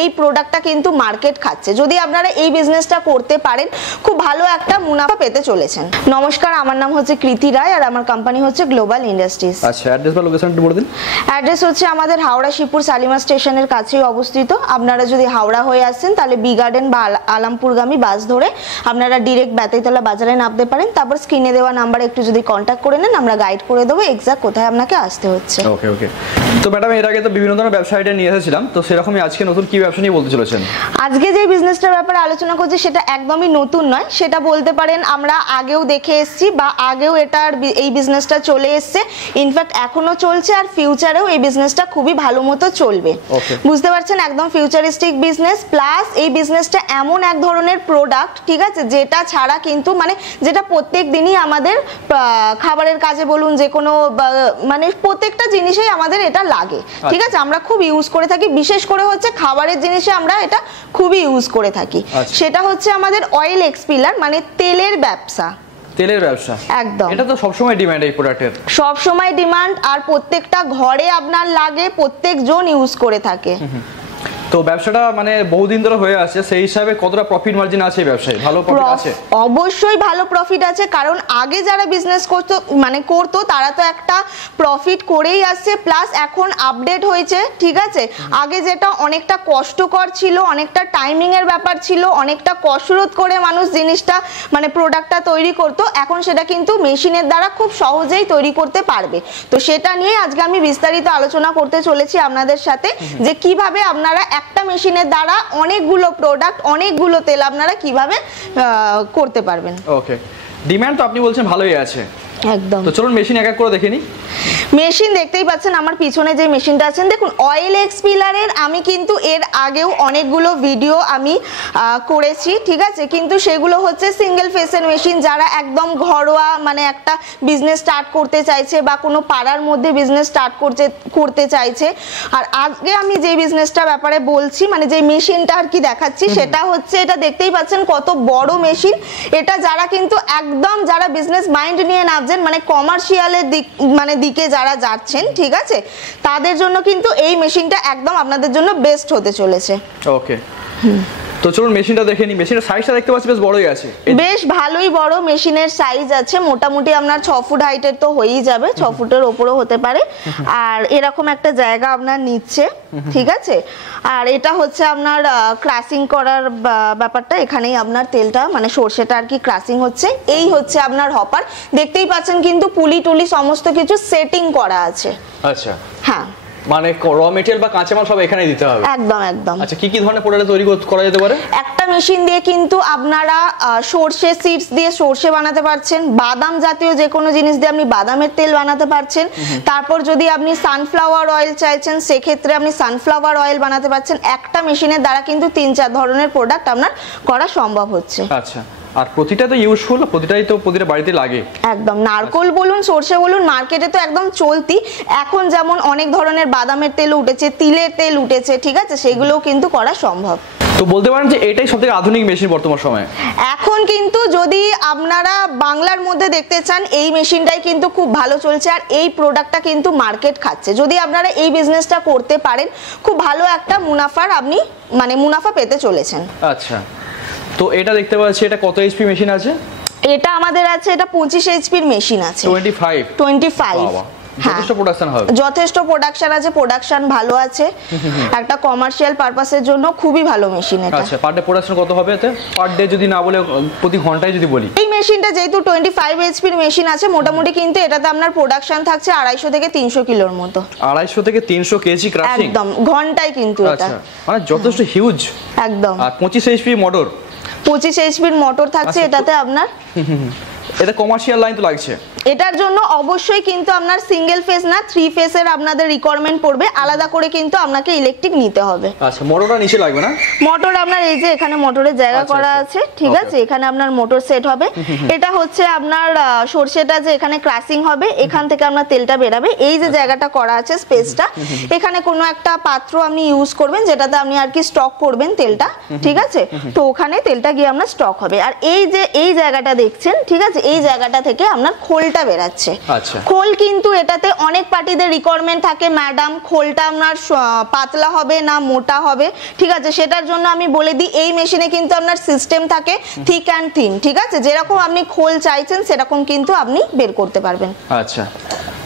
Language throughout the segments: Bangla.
এই প্রোডাক্টটা কিন্তু মার্কেট খাচ্ছে। যদি আপনারা এই বিজনেসটা করতে পারেন খুব ভালো একটা মুনাফা পেতে চলেছেন। নমস্কার, আমার নাম হচ্ছে কৃতি রায় আর আমার কোম্পানি হচ্ছে গ্লোবাল ইন্ডাস্ট্রিজ। আচ্ছা, অ্যাড্রেস বা লোকেশনটা বলে দিন। অ্যাড্রেস হচ্ছে আমাদের হাওড়া শিবপুর শালিমার স্টেশনের কাছেই অবস্থিত। আপনারা যদি হাওড়া হয়ে আসেন তাহলে বি গার্ডেন বা আলামপুরগামী বাস ধরে আপনারা ডিরেক্ট বেতাইতলা বাজারে নামতে পারেন। তারপর স্ক্রিনে দেওয়া নাম্বারে একটু যদি কন্ট্যাক্ট করে নেন আমরা গাইড করে দেবো এক্সাক্ট কোথায় আপনাকে আসতে হচ্ছে। ওকে ওকে। তো ম্যাডাম, এর আগে তো বিভিন্ন ধরনের ব্যবসা আইডিয়া নিয়ে এসেছিলাম, তো সেরকমই আজকে নতুন কি ব্যবসা নিয়ে বলতে চলেছেন? আজকে যে বিজনেসটার ব্যাপারে আলোচনা করছি সেটা একদমই নতুন নয়, সেটা বলতে পারেন আমরা আগেও দেখে এসেছি বা আগেও এই বিজনেসটা চলে এসছে। ইনফ্যাক্ট এখনো চলছে আর ফিউচারেও এই বিজনেসটা খুবই ভালো মতো চলবে। বুঝতে পারছেন, একদম ফিউচারিস্টিক বিজনেস। প্লাস এই বিজনেসটা এমন এক ধরনের প্রোডাক্ট, ঠিক আছে, যেটা ছাড়া কিন্তু যেটা প্রত্যেক দিনই আমাদের খাবারের কাজে বলুন, যে কোনো প্রত্যেকটা জিনিসেই আমাদের এটা লাগে, ঠিক আছে, আমরা খুব ইউজ করে থাকি। বিশেষ করে হচ্ছে খাবারের জিনিসে আমরা এটা খুবই ইউজ করে থাকি। সেটা হচ্ছে আমাদের অয়েল এক্সপিলার, তেলের ব্যবসা। তেলের ব্যবসা একদম, এটা তো সবসময় ডিমান্ড এই প্রোডাক্টের, সবসময় ডিমান্ড, আর প্রত্যেকটা ঘরে আপনার লাগে, প্রত্যেকজন ইউজ করে থাকে। তো ব্যবসাটা বহুদিন ধরে হয়ে আছে, সেই হিসাবে কতটা প্রফিট মার্জিন আছে এই ব্যবসায়? ভালো প্রফিট আছে? অবশ্যই ভালো প্রফিট আছে, কারণ আগে যারা বিজনেস করতো তারা তো একটা প্রফিট করেই আসছে। প্লাস এখন আপডেট হয়েছে, ঠিক আছে। আগে যেটা অনেকটা কষ্টকর ছিল, অনেকটা টাইমিং এর ব্যাপার ছিল, অনেকটা কসরত করে মানুষ জিনিসটা প্রোডাক্টটা তৈরি করতো, এখন সেটা কিন্তু মেশিনের দ্বারা খুব সহজেই তৈরি করতে পারবে। তো সেটা নিয়ে আজকে আমি বিস্তারিত আলোচনা করতে চলেছি আপনাদের সাথে, যে কিভাবে আপনারা একটা মেশিনের দ্বারা অনেকগুলো প্রোডাক্ট, অনেকগুলো তেল আপনারা কিভাবে করতে পারবেন। ওকে, ডিমান্ড তো আপনি বলছেন ভালোই আছে একদম। তো চলুন মেশিন এক এক করে দেখে নিই। মেশিন দেখতেই পাচ্ছেন আমার পিছনে যে মেশিনটা আছেন, দেখুন অয়েল এক্সপিলারের আমি কিন্তু এর আগেও অনেকগুলো ভিডিও আমি করেছি, ঠিক আছে, কিন্তু সেগুলো হচ্ছে সিঙ্গেল ফেসের মেশিন। যারা একদম ঘরোয়া একটা বিজনেস স্টার্ট করতে চাইছে বা কোনো পাড়ার মধ্যে বিজনেস স্টার্ট করতে চাইছে। আর আজকে আমি যে বিজনেসটা ব্যাপারে বলছি, যে মেশিনটা আর কি দেখাচ্ছি, সেটা হচ্ছে, এটা দেখতেই পাচ্ছেন কত বড় মেশিন। এটা যারা কিন্তু একদম যারা বিজনেস মাইন্ড নিয়ে নামছেন, কমার্শিয়ালের দিকে যারা যাচ্ছেন, ঠিক আছে, তাদের জন্য কিন্তু এই মেশিনটা একদম আপনাদের জন্য বেস্ট হতে চলেছে। ওকে, তো চলুন মেশিনটা দেখে নিই। মেশিনের সাইজটা দেখতে পাচ্ছি বেশ বড়ই আছে, বেশ ভালোই বড় মেশিনের সাইজ আছে। মোটামুটি আপনার 6 ফুট হাইটের তো হয়েই যাবে, 6 ফুটের ওপরও হতে পারে। আর এরকম একটা জায়গা আপনার নিচ্ছে, ঠিক আছে। আর এটা হচ্ছে আপনার ক্রাসিং করার ব্যাপারটা, এখানেই আপনার তেলটা সর্ষেটা আর কি ক্রাসিং হচ্ছে। এই হচ্ছে আপনার হপার, দেখতেই পাচ্ছেন কিন্তু পুলি টুলি সমস্ত কিছু সেটিং করা আছে। আচ্ছা, হ্যাঁ, র মেটেরিয়াল বা কাঁচামাল সব এখানে দিতে হবে? একদম একদম। আচ্ছা, কি কি ধরনের প্রোডাক্ট তৈরি করা যেতে পারে? একটা মেশিন দিয়ে কিন্তু আপনারা সরষে সিডস দিয়ে সরষে বানাতে পারছেন, বাদাম জাতীয় যে কোনো জিনিস দিয়ে আপনি বাদামের তেল বানাতে পারছেন। তারপর যদি আপনি সানফ্লাওয়ার অয়েল চাইছেন, সেক্ষেত্রে আপনি সানফ্লাওয়ার অয়েল বানাতে পারছেন। একটা মেশিনের দ্বারা কিন্তু 3-4 ধরনের প্রোডাক্ট আপনার করা সম্ভব হচ্ছে। আচ্ছা, আর প্রতিটা তো ইউজফুল, প্রতিটা বাড়িতে লাগে। একদম, নারকোল বলুন, সরষে বলুন, মার্কেটে তো একদম চলতি। এখন যেমন অনেক ধরনের বাদামের তেল উঠেছে, তিলের তেল উঠেছে, ঠিক আছে, সেগুলোও কিন্তু করা সম্ভব। তো বলতে পারেন যে এটাই সবথেকে আধুনিক মেশিন বর্তমান সময়ে। এখন কিন্তু যদি আপনারা বাংলার মধ্যে দেখতে চান, এই মেশিনটাই কিন্তু খুব ভালো চলছে আর এই প্রোডাক্টটা কিন্তু মার্কেট খাচ্ছে। যদি আপনারা এই বিজনেসটা করতে পারেন খুব ভালো একটা মুনাফা পেতে চলেছেন। আচ্ছা, তো এটা দেখতে পাচ্ছি, এটা কত এইচপি মেশিন আছে? এটা আমাদের আছে, এটা 25 এইচপির মেশিন আছে। 25। যথেষ্ট প্রোডাকশন হবে? যথেষ্ট প্রোডাকশন আছে, প্রোডাকশন ভালো আছে। একটা কমার্শিয়াল পারপাসের জন্য খুবই ভালো মেশিন এটা। আচ্ছা, পার ডে প্রোডাকশন কত হবে এতে? পার ডে যদি না বলে প্রতি ঘন্টায় যদি বলি। এই মেশিনটা যেহেতু 25 এইচপির মেশিন আছে, মোটামুটি কিন্তু এটাতে আপনার প্রোডাকশন থাকছে 250 থেকে 300 কিলোর মতো। 250 থেকে 300 কেজি ক্রাশিং একদম ঘন্টায় কিন্তু এটা। আচ্ছা, যথেষ্ট হিউজ একদম। আর 25 এইচপি মোটর, 25 এইচপির মোটর থাকছে এটাতে আপনার। এটা কমার্শিয়াল লাইন তো লাগছে। এটার জন্য অবশ্যই কিন্তু আপনার সিঙ্গেল ফেজ না 3 ফেজের আপনাদের রিকোয়ারমেন্ট পড়বে, আলাদা করে কিন্তু আপনাকে ইলেকট্রিক নিতে হবে। আচ্ছা, মোটরটা নিচে লাগবে না? মোটর আপনার এই যে এখানে মোটরের জায়গা করা আছে, ঠিক আছে, এখানে আপনার মোটর সেট হবে। এটা হচ্ছে আপনার সরষেটা যে এখানে ক্রাসিং হবে, এখান থেকে আপনার তেলটা বেরাবে। এই যে জায়গাটা করা আছে স্পেসটা, এখানে কোনো একটা পাত্র আপনি ইউজ করবেন যেটাতে আপনি আর কি স্টক করবেন তেলটা, ঠিক আছে। তো ওখানে তেলটা গিয়ে আপনার স্টক হবে। আর এই যে এই জায়গাটা দেখছেন, ঠিক আছে, এই জায়গাটা থেকে আপনার খোলটা খোলটা বেরাচ্ছে। আচ্ছা। খোল কিন্তু এটাতে অনেক পার্টিদের রিকোয়ারমেন্ট থাকে, ম্যাডাম খোলটা আপনার পাতলা হবে না মোটা হবে, ঠিক আছে, সেটার জন্য আমি বলে দিই এই মেশিনে কিন্তু আপনার সিস্টেম থাকে থিক অ্যান্ড থিন, ঠিক আছে, যেরকম আপনি খোল চাইছেন সেরকম কিন্তু আপনি বের করতে পারবেন। আচ্ছা,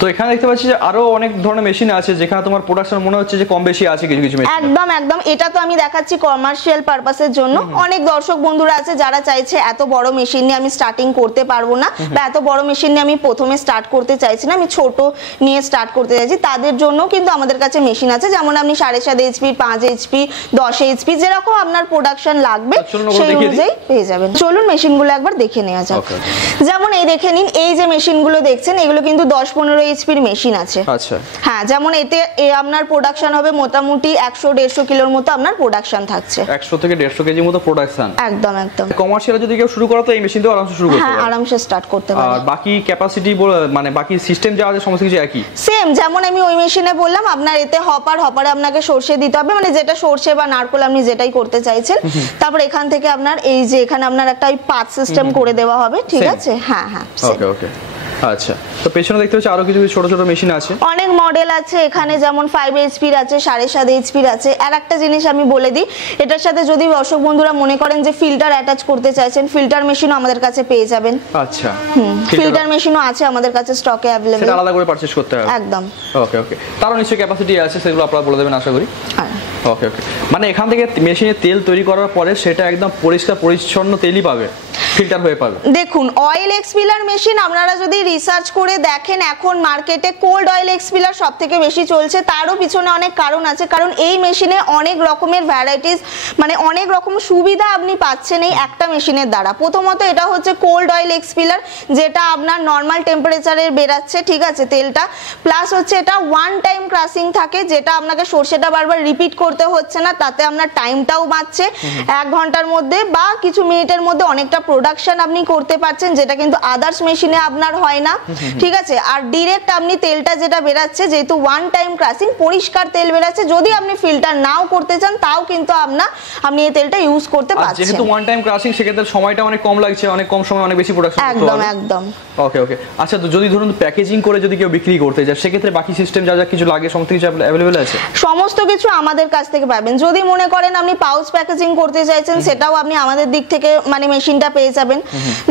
তো এখানে দেখতে পাচ্ছি যে আরো অনেক ধরনের মেশিন আছে যেখানে তোমার প্রোডাকশন মনে হচ্ছে যে কম বেশি আছে কিছু কিছু মেশিন। একদম একদম, এটা তো আমি দেখাচ্ছি কমার্শিয়াল পারপাসের জন্য। অনেক দর্শক বন্ধুরা আছে যারা চাইছে এত বড় মেশিন নিয়ে আমি স্টার্টিং করতে পারবো না, বা এত বড় মেশিন নিয়ে আমি প্রথমে স্টার্ট করতে চাইছি না, আমি ছোট নিয়ে স্টার্ট করতে চাইছি, তাদের জন্য কিন্তু আমাদের কাছে মেশিন আছে। যেমন আপনি 7.5 HP, 5 HP, 10 HP যেরকম আপনার প্রোডাকশন লাগবে সেই অনুযায়ী পেয়ে যাবেন। চলুন মেশিনগুলো একবার দেখে নেওয়া যাক। যেমন এই দেখে নিন, এই যে মেশিনগুলো দেখছেন এগুলো কিন্তু 10-15 HP মেশিন আছে। আচ্ছা, হ্যাঁ, যেমন এতে আপনার প্রোডাকশন হবে মোটামুটি 100-150 কিলোর মতো আপনার প্রোডাকশন থাকছে। 100 থেকে 150 কেজি মতো প্রোডাকশন। একদম একদম। কমার্শিয়াল যদি কেউ শুরু করে তো এই মেশিন দিয়ে আরামসে শুরু করতে হ্যাঁ, পারে। আরামসে স্টার্ট করতে পারে। আর বাকি ক্যাপাসিটি মানে বাকি সিস্টেম যা আছে সমস্ত কিছু একই সেম। যেমন আমি ওই মেশিনে বললাম আপনার এতে হপারে আপনাকে সরষে দিতে হবে, মানে যেটা সরষে বা নারকেল আপনি যেটাই করতে চাইছেন। তারপর এখান থেকে আপনার এই যে এখানে আপনার একটা পাত সিস্টেম করে দেওয়া হবে, ঠিক আছে। হ্যাঁ হ্যাঁ, ওকে ওকে। আচ্ছা, তো পেছনে দেখতে পাচ্ছি আরো কিছু ছোট ছোট মেশিন আছে, অনেক মডেল আছে এখানে, যেমন 5 HP আছে, 7.5 HP আছে। আর একটা জিনিস আমি বলে দিই, এটার সাথে যদি দর্শক বন্ধুরা মনে করেন যে ফিল্টার অ্যাটাচ করতে চাইছেন, ফিল্টার মেশিনও আমাদের কাছে পেয়ে যাবেন। আচ্ছা, ফিল্টার মেশিনও আছে আমাদের কাছে স্টকে অ্যাভেলেবল, সেটা আলাদা করে পারচেজ করতে হবে। একদম। ওকে ওকে, তারও নিশ্চয়ই ক্যাপাসিটি আছে, সেগুলো আপনারা বলে দেবেন আশা করি। ওকে ওকে, মানে এখান থেকে মেশিনে তেল তৈরি করার পরে সেটা একদম পরিষ্কার পরিচ্ছন্ন তেলই পাবে, ফিল্টার হয়ে পাবে। দেখুন, অয়েল এক্সপিলার মেশিন আপনারা যদি রিসার্চ করে দেখেন, এখন মার্কেটে কোল্ড অয়েল এক্সপিলার সব থেকে বেশি চলছে। তারও পিছনে অনেক কারণ আছে, কারণ এই মেশিনে অনেক রকমের ভ্যারাইটিস, মানে অনেক রকম সুবিধা আপনি পাচ্ছেন এই একটা মেশিনের দ্বারা। প্রথমত এটা হচ্ছে কোল্ড অয়েল এক্সপিলার, যেটা আপনার নর্মাল টেম্পারেচারে বেরাচ্ছে, ঠিক আছে, তেলটা। প্লাস হচ্ছে এটা ওয়ান টাইম ক্রাসিং থাকে, যেটা আপনাকে সর্ষেটা বারবার রিপিট করতে হচ্ছে না, তাতে আপনার টাইমটাও বাঁচছে। 1 ঘন্টার মধ্যে বা কিছু মিনিটের মধ্যে অনেকটা প্রোডাকশন আপনি করতে পারছেন, যেটা কিন্তু আদার্স মেশিনে আপনার হয় না, ঠিক আছে। আর ডিরেক্ট আপনি তেলটা যেটা বেরাচ্ছে, যেহেতু ওয়ান টাইম ক্রাসিং, পরিষ্কার তেল বেরাচ্ছে। যদি আপনি ফিল্টার নাও করতে চান তাও কিন্তু আপনি এই তেলটা ইউজ করতে পারছেন। যেহেতু ওয়ান টাইম ক্রাসিং, সেক্ষেত্রে সময়টা অনেক কম লাগছে, অনেক কম সময় অনেক বেশি প্রোডাকশন করতে একদম হবে। একদম। ওকে ওকে। আচ্ছা, তো যদি ধরুন প্যাকেজিং করে যদি কেউ বিক্রি করতে যায়, সেক্ষেত্রে বাকি সিস্টেম যা যা কিছু লাগে সমস্ত কিছু অ্যাভেলেবল আছে? সমস্ত কিছু আমাদের কাছ থেকে পাবেন। যদি মনে করেন আপনি পাউচ প্যাকেজিং করতে চাইছেন, সেটাও আপনি আমাদের দিক থেকে মানে মেশিনটা পেয়ে যাবেন।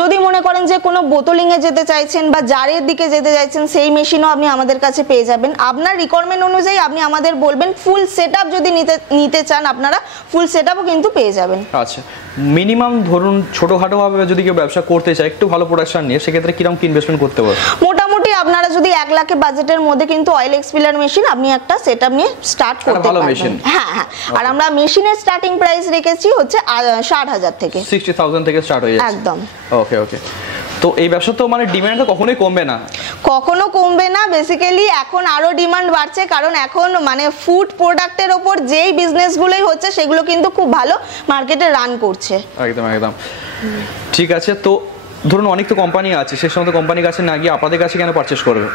যদি মনে করেন যে কোনো বোতলিং এ যেতে চাইছেন বা জারের দিকে যেতে চাইছেন, সেই মেশিনও আপনি আমাদের কাছে পেয়ে যাবেন। আপনার রিকোয়ারমেন্ট অনুযায়ী আপনি আমাদের বলবেন। ফুল সেটআপ যদি নিতে চান আপনারা, ফুল সেটআপও কিন্তু পেয়ে যাবেন। আচ্ছা, মিনিমাম ধরুন ছোটখাটো ভাবে যদি কেউ ব্যবসা করতে চায় একটু ভালো প্রোডাকশন নিয়ে, সেক্ষেত্রে কিরকম ইনভেস্টমেন্ট করতে পারে? মোটামুটি আপনারা যদি 1 লাখের বাজেটের মধ্যে কিন্তু অয়েল এক্সপিলার মেশিন আপনি একটা সেটআপ নিয়ে স্টার্ট করতে পারবেন। হ্যাঁ হ্যাঁ। আর আমরা মেশিনের স্টার্টিং প্রাইস রেখেছি হচ্ছে 60,000 থেকে, 60,000 থেকে স্টার্ট হয়ে যাচ্ছে। একদম। ওকে ওকে। তো এই ব্যবসা তো মানে ডিমান্ড তো কখনোই কমবে না? কখনো কমবে না। বেসিক্যালি এখন আরো ডিমান্ড বাড়ছে, কারণ এখন মানে ফুড প্রোডাক্টের ওপর যেই বিজনেসগুলোই হচ্ছে সেগুলো কিন্তু খুব ভালো মার্কেটে রান করছে। একদম একদম। ঠিক আছে, তো ধরুন অনেক তো কোম্পানি আছে, সেই সমস্ত কোম্পানির কাছে না গিয়ে আপনাদের কাছে কেন পারচেজ করবে?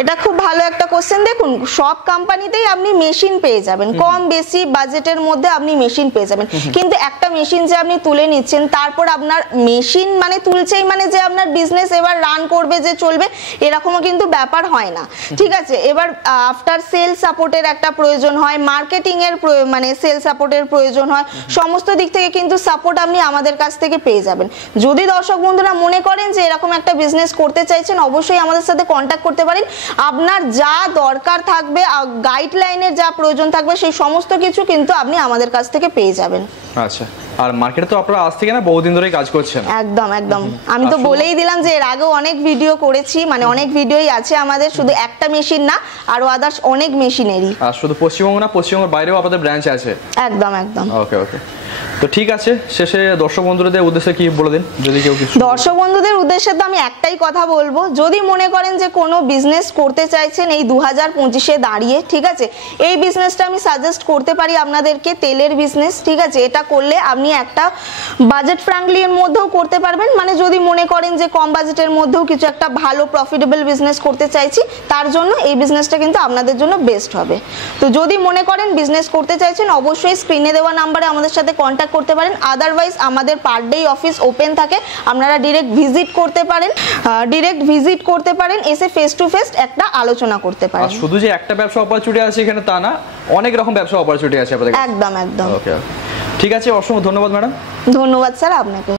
এটা খুব ভালো একটা কোশ্চেন। দেখুন, সব কোম্পানিতেই আপনি মেশিন পেয়ে যাবেন, কম বেশি বাজেটের মধ্যে আপনি মেশিন পেয়ে যাবেন। কিন্তু একটা মেশিন যে আপনি তুলে নিচ্ছেন, তারপর আপনার মেশিন মানে তুলছেই মানে যে আপনার বিজনেস এবার রান করবে, যে চলবে, এরকমও কিন্তু ব্যাপার হয় না, ঠিক আছে। এবার আফটার সেল সাপোর্টের একটা প্রয়োজন হয়, মার্কেটিং এর মানে সেল সাপোর্টের প্রয়োজন হয়। সমস্ত দিক থেকে কিন্তু সাপোর্ট আপনি আমাদের কাছ থেকে পেয়ে যাবেন। যদি দর্শক বন্ধুরা মনে করেন যে এরকম একটা বিজনেস করতে চাইছেন, অবশ্যই আমাদের সাথে কন্ট্যাক্ট করতে পারেন। আপনার যা দরকার থাকবে, গাইডলাইনের যা প্রয়োজন থাকবে, সেই সমস্ত কিছু কিন্তু আপনি আমাদের কাছ থেকে পেয়ে যাবেন। আচ্ছা, আর মার্কেটে তো আপনারা আজ থেকে না বহুদিন ধরেই কাজ করছেন। একদম একদম। আমি তো বলেই দিলাম যে এর আগেও অনেক ভিডিও করেছি, মানে অনেক ভিডিওই আছে আমাদের, শুধু একটা মেশিন না, আরো আদার্স অনেক মেশিনেরই। আর শুধু পশ্চিমবঙ্গ না, পশ্চিমবঙ্গের বাইরেও আপনাদের ব্রাঞ্চ আছে। একদম একদম। ওকে ওকে। তো ঠিক আছে, শেষে দর্শক বন্ধুদের উদ্দেশ্যে কি বলে দিন, যদি কেউ কিছু। দর্শক বন্ধুদের উদ্দেশ্যে তো আমি একটাই কথা বলবো, যদি মনে করেন যে কোনো বিজনেস করতে চাইছেন এই 2025-এ দাঁড়িয়ে, ঠিক আছে, এই বিজনেসটা আমি সাজেস্ট করতে পারি আপনাদেরকে, তেলের বিজনেস, ঠিক আছে। এটা করলে আপনি একটা বাজেট ফ্রেন্ডলি এর মধ্যেও করতে পারবেন, মানে যদি মনে করেন যে কম বাজেটের মধ্যেও কিছু একটা ভালো প্রফিটেবল বিজনেস করতে চাইছি, তার জন্য এই বিজনেসটা কিন্তু আপনাদের জন্য বেস্ট হবে। তো যদি মনে করেন বিজনেস করতে চাইছেন, অবশ্যই স্ক্রিনে দেওয়া নাম্বারে আমাদের সাথে কন্ট্যাক্ট করতে পারেন, আদারওয়াইজ আমাদের পার ডে অফিস ওপেন থাকে, আপনারা ডিরেক্ট ভিজিট করতে পারেন, এসে ফেস টু ফেস একটা আলোচনা করতে পারেন। আর শুধু যে একটা ব্যবসা অপরচুনিটি আছে এখানে তা না, অনেক রকম ব্যবসা অপরচুনিটি আছে আপনাদের কাছে। একদম। ওকে, ঠিক আছে, অসংখ্য ধন্যবাদ ম্যাডাম। ধন্যবাদ স্যার আপনাকে।